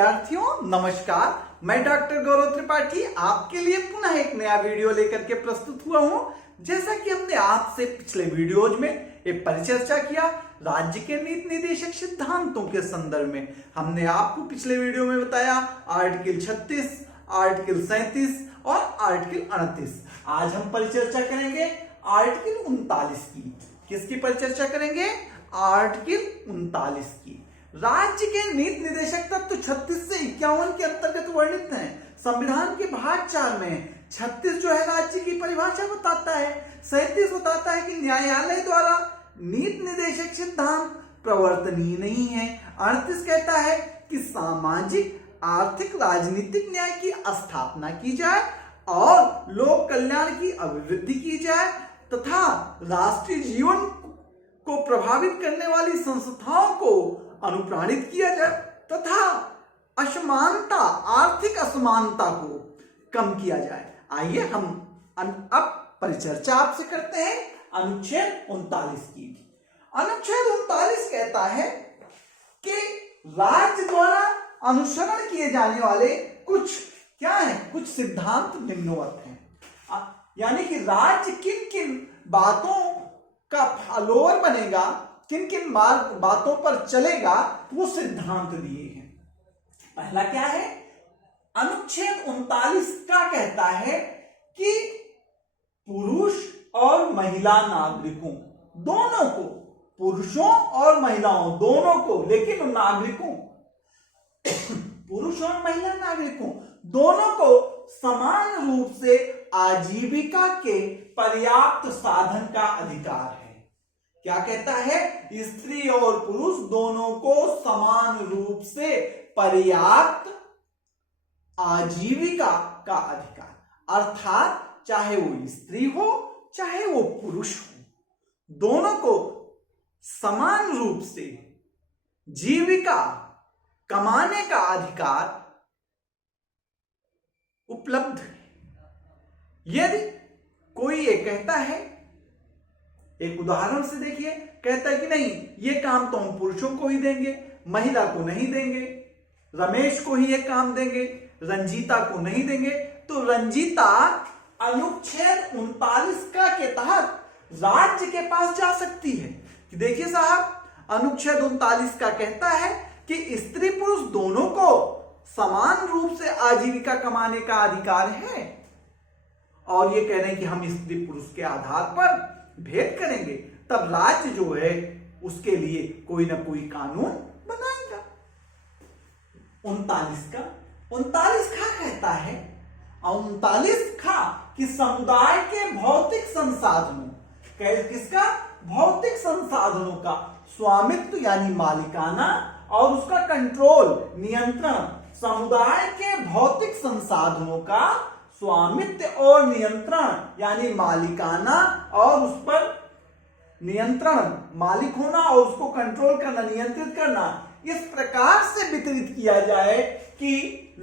विद्यार्थियों नमस्कार, मैं डॉक्टर गौरव त्रिपाठी आपके लिए पुनः एक नया वीडियो लेकर के प्रस्तुत हुआ हूं। जैसा कि हमने आपसे पिछले वीडियोज में एक परिचर्चा किया राज्य के नीति निर्देशक सिद्धांतों के संदर्भ में, हमने आपको पिछले वीडियो में बताया आर्टिकल 36, आर्टिकल 37 और आर्टिकल 38। आज हम परिचर्चा करेंगे आर्टिकल 39 की। किसकी परिचर्चा करेंगे? आर्टिकल 39 की। राज्य के नीति निर्देशक तत्व 36 से 51 के अंतर्गत वर्णित हैं। संविधान के भाग 4 में 36 जो है राज्य की परिभाषा बताता है, 37 बताता है कि न्यायालय द्वारा नीति निर्देशक सिद्धांत प्रवर्तनीय नहीं है, 38 कहता है कि सामाजिक आर्थिक राजनीतिक न्याय की स्थापना की जाए और लोक कल्याण की अभिवृद्धि की जाए तथा राष्ट्रीय जीवन को प्रभावित करने वाली संस्थाओं को अनुप्राणित किया जाए तथा असमानता आर्थिक असमानता को कम किया जाए। आइए हम अब परिचर्चा आपसे करते हैं अनुच्छेद 39 की। अनुच्छेद 39 कहता है कि राज्य द्वारा अनुसरण किए जाने वाले कुछ क्या है, कुछ सिद्धांत निम्नवत हैं। यानी कि राज्य किन किन बातों का फॉलोअर बनेगा, किन किन मार्ग बातों पर चलेगा, वो सिद्धांत दिए हैं। पहला क्या है? अनुच्छेद 39 का कहता है कि पुरुष और महिला नागरिकों दोनों को, पुरुषों और महिलाओं दोनों को, लेकिन नागरिकों पुरुष और महिला नागरिकों दोनों को समान रूप से आजीविका के पर्याप्त साधन का अधिकार है। क्या कहता है? स्त्री और पुरुष दोनों को समान रूप से पर्याप्त आजीविका का अधिकार, अर्थात चाहे वो स्त्री हो चाहे वो पुरुष हो, दोनों को समान रूप से जीविका कमाने का अधिकार उपलब्ध है। यदि कोई ये कहता है, एक उदाहरण से देखिए, कहता है कि नहीं ये काम तो हम पुरुषों को ही देंगे, महिला को नहीं देंगे, रमेश को ही ये काम देंगे, रंजीता को नहीं देंगे, तो रंजीता अनुच्छेद 39 का के तहत राज्य के पास जा सकती है कि देखिए साहब, अनुच्छेद 39 का कहता है कि स्त्री पुरुष दोनों को समान रूप से आजीविका कमाने का अधिकार है और ये कह रहे हैं कि हम स्त्री पुरुष के आधार पर भेद करेंगे, तब राज्य जो है उसके लिए कोई ना कोई कानून बनाएगा। 39 खा कहता है, 39 खा कि समुदाय के भौतिक संसाधनों, किसका? भौतिक संसाधनों का स्वामित्व यानी मालिकाना और उसका कंट्रोल नियंत्रण, समुदाय के भौतिक संसाधनों का स्वामित्व और नियंत्रण यानी मालिकाना और उस पर नियंत्रण, मालिक होना और उसको कंट्रोल करना, नियंत्रित करना, इस प्रकार से वितरित किया जाए कि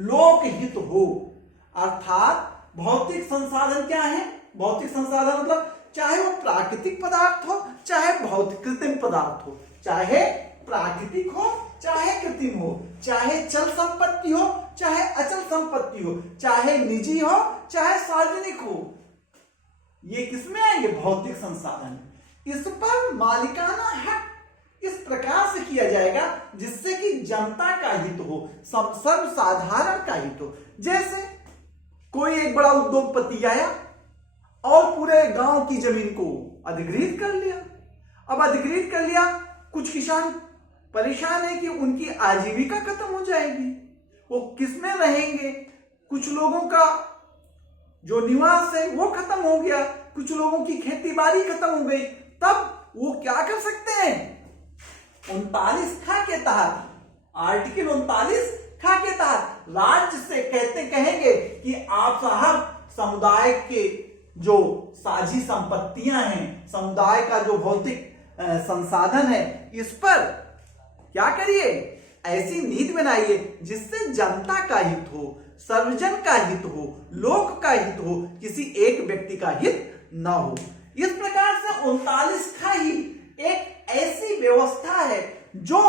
लोक हित हो। अर्थात भौतिक संसाधन क्या है? भौतिक संसाधन मतलब चाहे वो प्राकृतिक पदार्थ हो चाहे भौतिक कृत्रिम पदार्थ हो, चाहे प्राकृतिक हो चाहे कृत्रिम हो, चाहे चल संपत्ति हो चाहे अचल संपत्ति हो, चाहे निजी हो चाहे सार्वजनिक हो, ये किसमें आएंगे? भौतिक संसाधन। इस पर मालिकाना हक इस प्रकार से किया जाएगा जिससे कि जनता का हित हो, सर्वसाधारण का हित हो। जैसे कोई एक बड़ा उद्योगपति आया और पूरे गांव की जमीन को अधिग्रहित कर लिया। अब अधिग्रहित कर लिया, कुछ किसान परेशान है कि उनकी आजीविका खत्म हो जाएगी, वो किसमें रहेंगे? कुछ लोगों का जो निवास है वो खत्म हो गया, कुछ लोगों की खेती बाड़ी खत्म हो गई, तब वो क्या कर सकते हैं? 39 खा के तहत, आर्टिकल 39 खा के तहत राज्य से कहेंगे कि आप साहब समुदाय के जो साझी संपत्तियां हैं, समुदाय का जो भौतिक संसाधन है, इस पर क्या करिए? ऐसी नीति बनाइए जिससे जनता का हित हो, सर्वजन का हित हो, लोक का हित हो, किसी एक व्यक्ति का हित न हो। इस प्रकार से 39 का ही एक ऐसी व्यवस्था है जो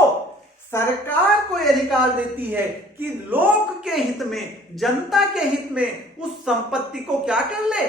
सरकार को यह अधिकार देती है कि लोक के हित में, जनता के हित में उस संपत्ति को क्या कर ले,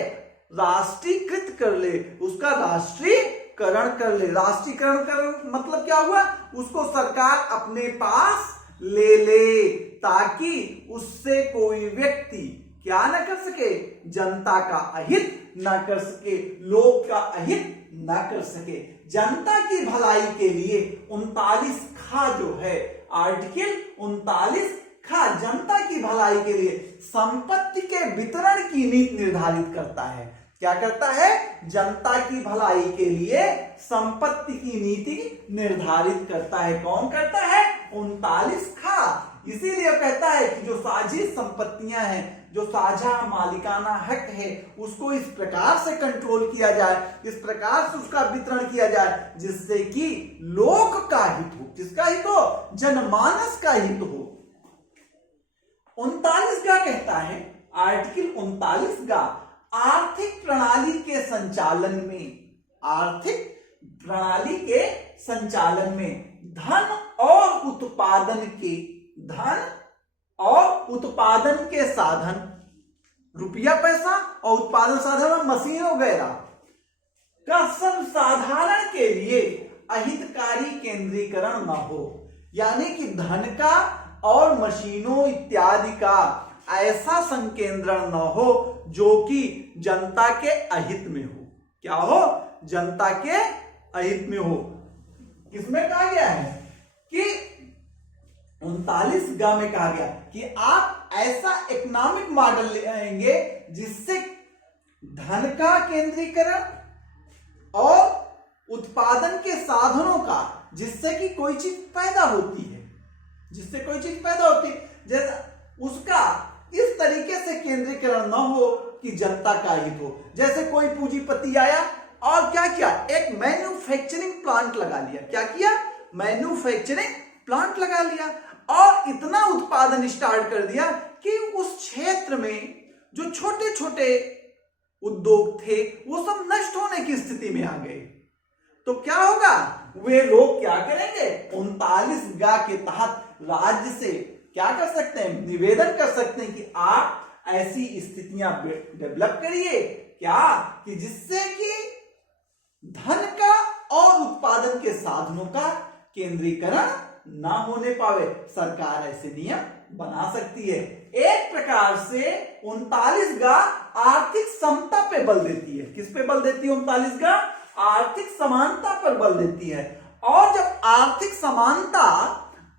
राष्ट्रीयकृत कर ले, उसका राष्ट्रीयकरण कर ले। राष्ट्रीयकरण कर मतलब क्या हुआ, उसको सरकार अपने पास ले ले, ताकि उससे कोई व्यक्ति क्या न कर सके, जनता का अहित न कर सके, लोक का अहित न कर सके। जनता की भलाई के लिए 39 खा जो है, आर्टिकल 39 खा जनता की भलाई के लिए संपत्ति के वितरण की नीति निर्धारित करता है। क्या करता है, जनता की भलाई के लिए संपत्ति की नीति निर्धारित करता है। कौन करता है, 39 खा। इसीलिए कहता है कि जो साझी संपत्तियां हैं, जो साझा मालिकाना हक है, उसको इस प्रकार से कंट्रोल किया जाए, इस प्रकार से उसका वितरण किया जाए जिससे कि लोक का हित हो। किसका हित हो, जनमानस का हित हो। 39 का कहता है, आर्टिकल 39 का, आर्थिक प्रणाली के संचालन में, आर्थिक प्रणाली के संचालन में धन और उत्पादन के, धन और उत्पादन के साधन, रुपया पैसा और उत्पादन साधन मशीन वगैरह का संसाधन के लिए अहितकारी केंद्रीकरण न हो। यानी कि धन का और मशीनों इत्यादि का ऐसा संकेंद्रण न हो जो कि जनता के अहित में हो। क्या हो, जनता के अहित में हो। किसमें कहा गया है कि 39 ग में कहा गया कि आप ऐसा इकोनॉमिक मॉडल ले आएंगे जिससे धन का केंद्रीकरण और उत्पादन के साधनों का, जिससे कि कोई चीज पैदा होती है, जिससे कोई चीज पैदा होती है, जैसा उसका इस तरीके से केंद्रीकरण न हो कि जनता का हित हो। जैसे कोई पूंजीपति आया और क्या किया, एक मैन्युफैक्चरिंग प्लांट लगा लिया। क्या किया, मैन्युफैक्चरिंग प्लांट लगा लिया और इतना उत्पादन स्टार्ट कर दिया कि उस क्षेत्र में जो छोटे छोटे उद्योग थे वो सब नष्ट होने की स्थिति में आ गए। तो क्या होगा, वे लोग क्या करेंगे, 39 गा के तहत राज्य से क्या कर सकते हैं, निवेदन कर सकते हैं कि आप ऐसी स्थितियां डेवलप करिए, क्या कि जिससे कि धन का और उत्पादन के साधनों का केंद्रीकरण ना होने पावे। सरकार ऐसे नियम बना सकती है। एक प्रकार से 39 गा आर्थिक समता पे बल देती है। किस पे बल देती है 39 गा, आर्थिक समानता पर बल देती है। और जब आर्थिक समानता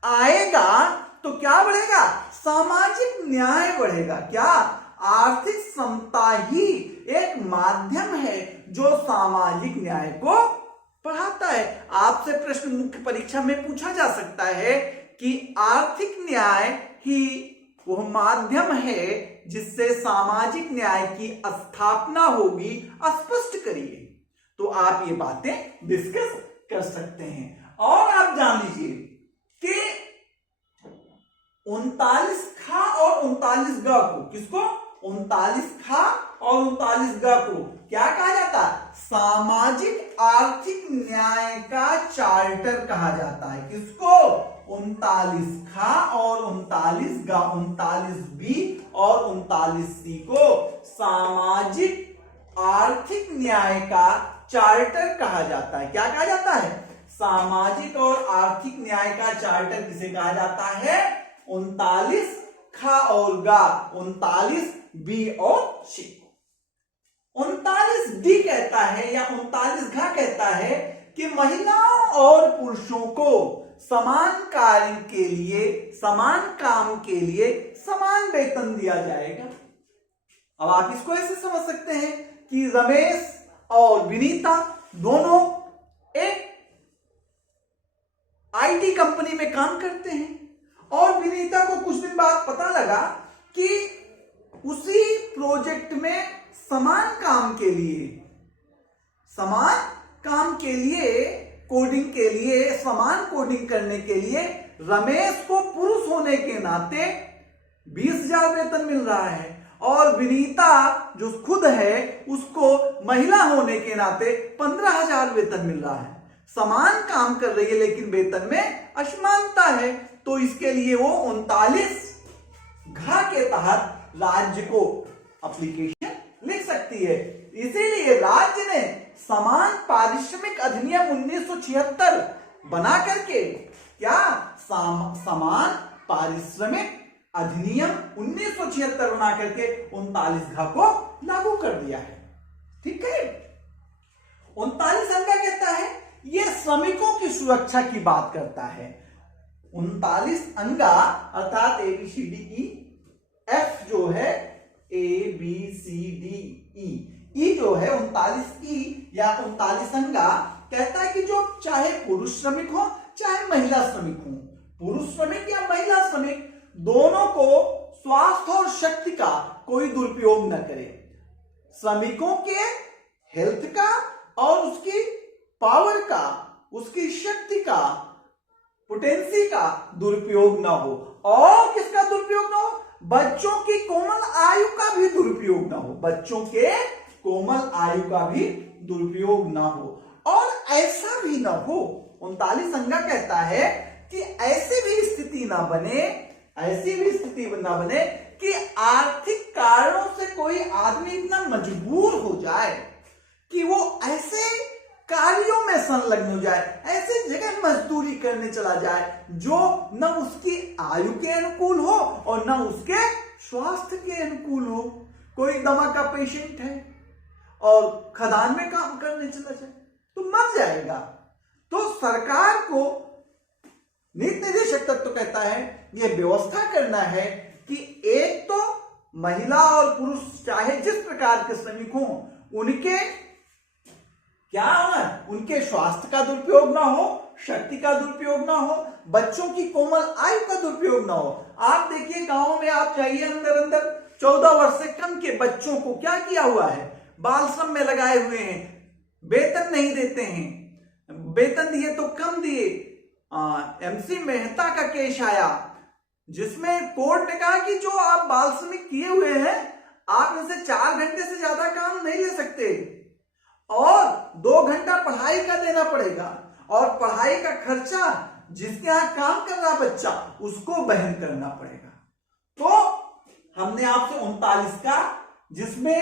आएगा तो क्या बढ़ेगा, सामाजिक न्याय बढ़ेगा। क्या, आर्थिक समता ही एक माध्यम है जो सामाजिक न्याय को बढ़ाता है। आपसे प्रश्न मुख्य परीक्षा में पूछा जा सकता है कि आर्थिक न्याय ही वह माध्यम है जिससे सामाजिक न्याय की स्थापना होगी, स्पष्ट करिए। तो आप ये बातें डिस्कस कर सकते हैं। और आप जान लीजिए कि 39 खा और 39 ग को, किसको, 39 खा और 39 ग को क्या कहा जाता है, सामाजिक आर्थिक न्याय का चार्टर कहा जाता है। किसको, 39 खा और 39 ग, 39 बी और 39 सी को सामाजिक आर्थिक न्याय का चार्टर कहा जाता है। क्या कहा जाता है, सामाजिक और आर्थिक न्याय का चार्टर किसे कहा जाता है, 39 खा और गा, 39 बी और सी। 39 डी कहता है या 39 घा कहता है कि महिलाओं और पुरुषों को समान कार्य के लिए, समान काम के लिए समान वेतन दिया जाएगा। अब आप इसको ऐसे समझ सकते हैं कि रमेश और विनीता दोनों एक आईटी कंपनी में काम करते हैं और विनीता को कुछ दिन बाद पता लगा कि उसी प्रोजेक्ट में समान काम के लिए कोडिंग के लिए, समान कोडिंग करने के लिए रमेश को पुरुष होने के नाते 20,000 वेतन मिल रहा है और विनीता जो खुद है उसको महिला होने के नाते 15,000 वेतन मिल रहा है। समान काम कर रही है लेकिन वेतन में असमानता है, तो इसके लिए वो 39 के तहत राज्य को एप्लीकेशन लिख सकती है। इसीलिए राज्य ने समान पारिश्रमिक अधिनियम 1976 बना करके क्या समान पारिश्रमिक अधिनियम 1976 बना करके 39 को लागू कर दिया है। ठीक है, 39 क्या कहता है? यह श्रमिकों की सुरक्षा की बात करता है। 39 अंगा अर्थात ABCDEF जो है ABCDE जो है 39E या 39 अंगा कहता है कि जो चाहे पुरुष श्रमिक हो चाहे महिला श्रमिक हो, पुरुष श्रमिक या महिला श्रमिक दोनों को स्वास्थ्य और शक्ति का कोई दुरुपयोग न करे। श्रमिकों के हेल्थ का और उसकी पावर का, उसकी शक्ति का, पोटेंसी का दुरुपयोग ना हो। और किसका दुरुपयोग ना हो? बच्चों की कोमल आयु का भी दुरुपयोग ना हो, बच्चों के कोमल आयु का भी दुरुपयोग ना हो। और ऐसा भी ना हो, 39 अंगा कहता है कि ऐसी भी स्थिति ना बने, ऐसी भी स्थिति ना बने कि आर्थिक कारणों से कोई आदमी इतना मजबूर हो जाए कि वो ऐसे कार्यों में संलग्न हो जाए, ऐसे जगह मजदूरी करने चला जाए जो न उसकी आयु के अनुकूल हो और न उसके स्वास्थ्य के अनुकूल हो। कोई दमा का पेशेंट है और खदान में काम करने चला जाए तो मर जाएगा। तो सरकार को नीति निर्देशक तत्व तो कहता है यह व्यवस्था करना है कि एक तो महिला और पुरुष चाहे जिस प्रकार के श्रमिक हों, उनके क्या होना, उनके स्वास्थ्य का दुरुपयोग ना हो, शक्ति का दुरुपयोग ना हो, बच्चों की कोमल आयु का दुरुपयोग ना हो। आप देखिए गांव में आप जाइए, अंदर अंदर 14 वर्ष से कम के बच्चों को क्या किया हुआ है, बाल श्रम में लगाए हुए हैं, वेतन नहीं देते हैं, वेतन दिए तो कम दिए। MC मेहता का केस आया जिसमें कोर्ट ने कहा कि जो आप बाल श्रमिक किए हुए हैं आप इनसे 4 घंटे से ज्यादा काम नहीं ले सकते और 2 घंटा पढ़ाई का देना पड़ेगा और पढ़ाई का खर्चा जिसके यहां काम कर रहा बच्चा उसको वहन करना पड़ेगा। तो हमने आपसे 39 का, जिसमें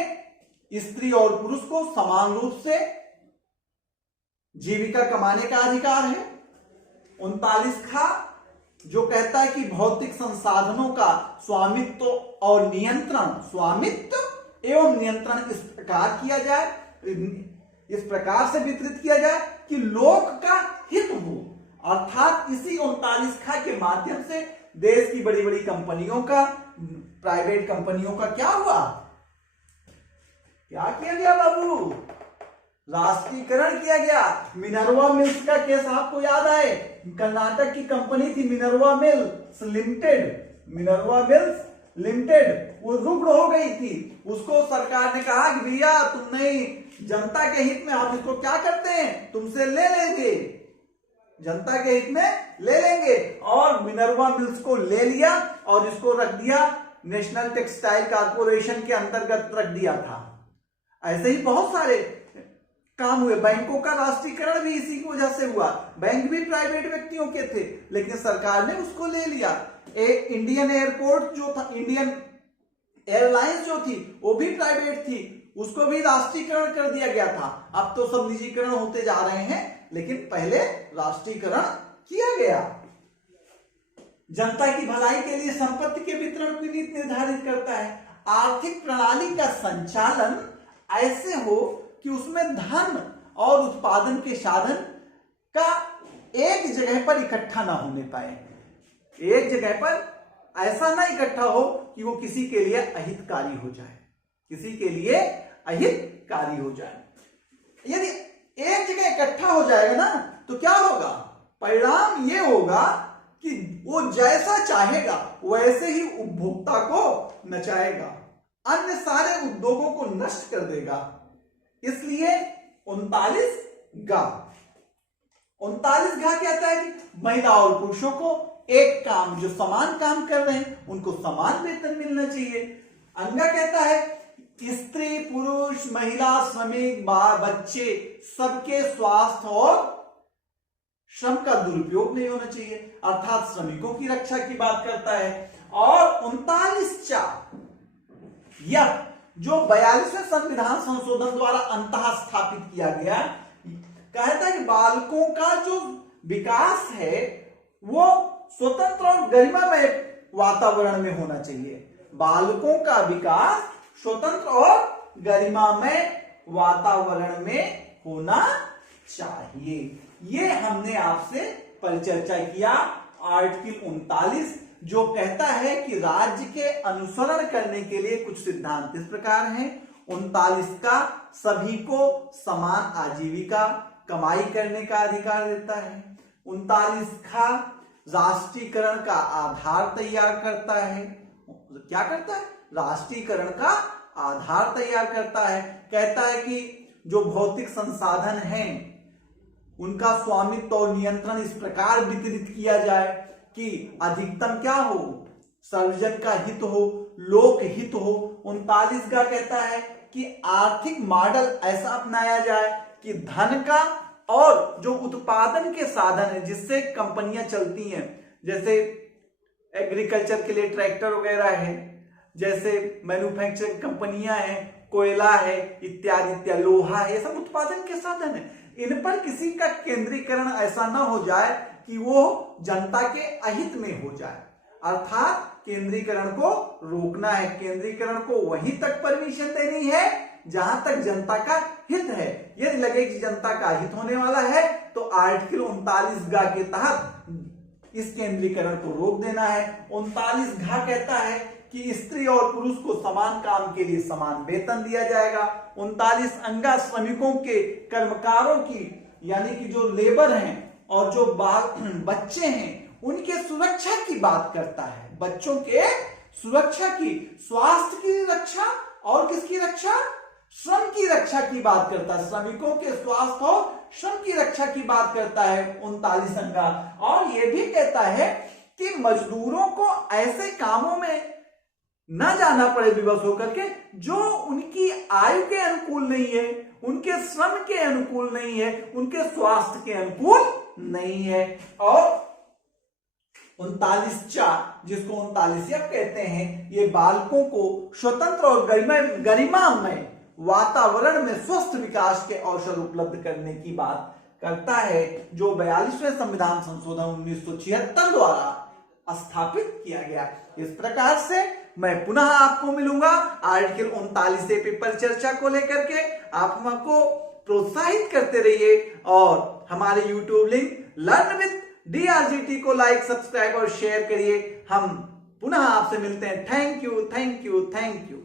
स्त्री और पुरुष को समान रूप से जीविका कमाने का अधिकार है। 39 का जो कहता है कि भौतिक संसाधनों का स्वामित्व और नियंत्रण, स्वामित्व एवं नियंत्रण इस प्रकार किया जाए, इस प्रकार से वितरित किया जाए कि लोक का हित हो। अर्थात इसी 39 खा के माध्यम से देश की बड़ी बड़ी कंपनियों का, प्राइवेट कंपनियों का क्या हुआ, क्या किया गया बाबू, राष्ट्रीयकरण किया गया। मिनर्वा मिल्स का केस आपको याद आए, कर्नाटक की कंपनी थी Minerva mills limited, Minerva mills limited, वो रुग्ण हो गई थी। उसको सरकार ने कहा कि भैया तुम नहीं, जनता के हित में हम इसको क्या करते हैं, तुमसे ले लेंगे, जनता के हित में ले लेंगे। और मिनर्वा मिल्स को ले लिया और इसको रख दिया नेशनल टेक्सटाइल कॉर्पोरेशन के अंतर्गत रख दिया था। ऐसे ही बहुत सारे काम हुए। बैंकों का राष्ट्रीयकरण भी इसी की वजह से हुआ, बैंक भी प्राइवेट व्यक्तियों के थे लेकिन सरकार ने उसको ले लिया। इंडियन एयरपोर्ट जो था, इंडियन एयरलाइंस जो थी वो भी प्राइवेट थी, उसको भी राष्ट्रीयकरण कर दिया गया था। अब तो सब निजीकरण होते जा रहे हैं लेकिन पहले राष्ट्रीयकरण किया गया। जनता की भलाई के लिए संपत्ति के वितरण की नीति निर्धारित करता है। आर्थिक प्रणाली का संचालन ऐसे हो कि उसमें धन और उत्पादन के साधन का एक जगह पर इकट्ठा ना होने पाए, एक जगह पर ऐसा ना इकट्ठा हो कि वो किसी के लिए अहितकारी हो जाए, किसी के लिए अहितकारी हो जाए। यदि एक जगह इकट्ठा हो जाएगा ना तो क्या होगा, परिणाम ये होगा कि वो जैसा चाहेगा वैसे ही उपभोक्ता को नचाएगा, अन्य सारे उद्योगों को नष्ट कर देगा। इसलिए 39 गा कहता है कि महिला और पुरुषों को एक काम, जो समान काम कर रहे हैं उनको समान वेतन मिलना चाहिए। अंगा कहता है स्त्री पुरुष महिला श्रमिक बच्चे सबके स्वास्थ्य और श्रम का दुरुपयोग नहीं होना चाहिए, अर्थात श्रमिकों की रक्षा की बात करता है। और 39(4) यह जो 42वें संविधान संशोधन द्वारा अंततः स्थापित किया गया, कहता है कि बालकों का जो विकास है वो स्वतंत्र और गरिमामय वातावरण में होना चाहिए। बालकों का विकास स्वतंत्र और गरिमामय वातावरण में होना चाहिए। ये हमने आपसे परिचर्चा किया आर्टिकल 39, जो कहता है कि राज्य के अनुसरण करने के लिए कुछ सिद्धांत इस प्रकार हैं। 39 का सभी को समान आजीविका कमाई करने का अधिकार देता है। 39 का राष्ट्रीयकरण का आधार तैयार करता है। क्या करता है? राष्ट्रीयकरण का आधार तैयार करता है। कहता है कि जो भौतिक संसाधन हैं उनका स्वामित्व और नियंत्रण इस प्रकार वितरित किया जाए कि अधिकतम क्या हो, सर्वजन का हित हो, लोक हित हो। 39 का कहता है कि आर्थिक मॉडल ऐसा अपनाया जाए कि धन का और जो उत्पादन के साधन है जिससे कंपनियां चलती हैं, जैसे एग्रीकल्चर के लिए ट्रैक्टर वगैरह है, जैसे मैन्युफैक्चरिंग कंपनियां हैं, कोयला है इत्यादि इत्यादि, लोहा है, ये सब उत्पादन के साधन है। इन पर किसी का केंद्रीकरण ऐसा ना हो जाए कि वो जनता के अहित में हो जाए, अर्थात केंद्रीकरण को रोकना है। केंद्रीकरण को वहीं तक परमिशन देनी है जहां तक जनता का हित है। यदि लगे कि जनता का हित होने वाला है तो आर्टिकल 39 के तहत इस केंद्रीकरण को रोक देना है। 39 कहता है कि स्त्री और पुरुष को समान काम के लिए समान वेतन दिया जाएगा। 39 श्रमिकों के कर्मकारों की यानी कि जो लेबर हैं और जो बच्चे हैं उनके सुरक्षा की बात करता है। बच्चों के सुरक्षा की, स्वास्थ्य की रक्षा और किसकी रक्षा? श्रम की रक्षा की बात करता है। श्रमिकों के स्वास्थ्य और श्रम की रक्षा की बात करता है 39। और यह भी कहता है कि मजदूरों को ऐसे कामों में न जाना पड़े विवश होकर के जो उनकी आयु के अनुकूल नहीं है, उनके श्रम के अनुकूल नहीं है, उनके स्वास्थ्य के अनुकूल नहीं है। और 39(4) जिसको 39 कहते हैं, ये बालकों को स्वतंत्र और गरिमामय वातावरण में स्वस्थ विकास के अवसर उपलब्ध करने की बात करता है, जो 42वें संविधान संशोधन 1976 द्वारा स्थापित किया गया। इस प्रकार से मैं पुनः आपको मिलूंगा आर्टिकल 39 पेपर चर्चा को लेकर के। आप हमको प्रोत्साहित करते रहिए और हमारे YouTube link learn with DRGT को लाइक, सब्सक्राइब और शेयर करिए। हम पुनः आपसे मिलते हैं। Thank you, thank you, thank you.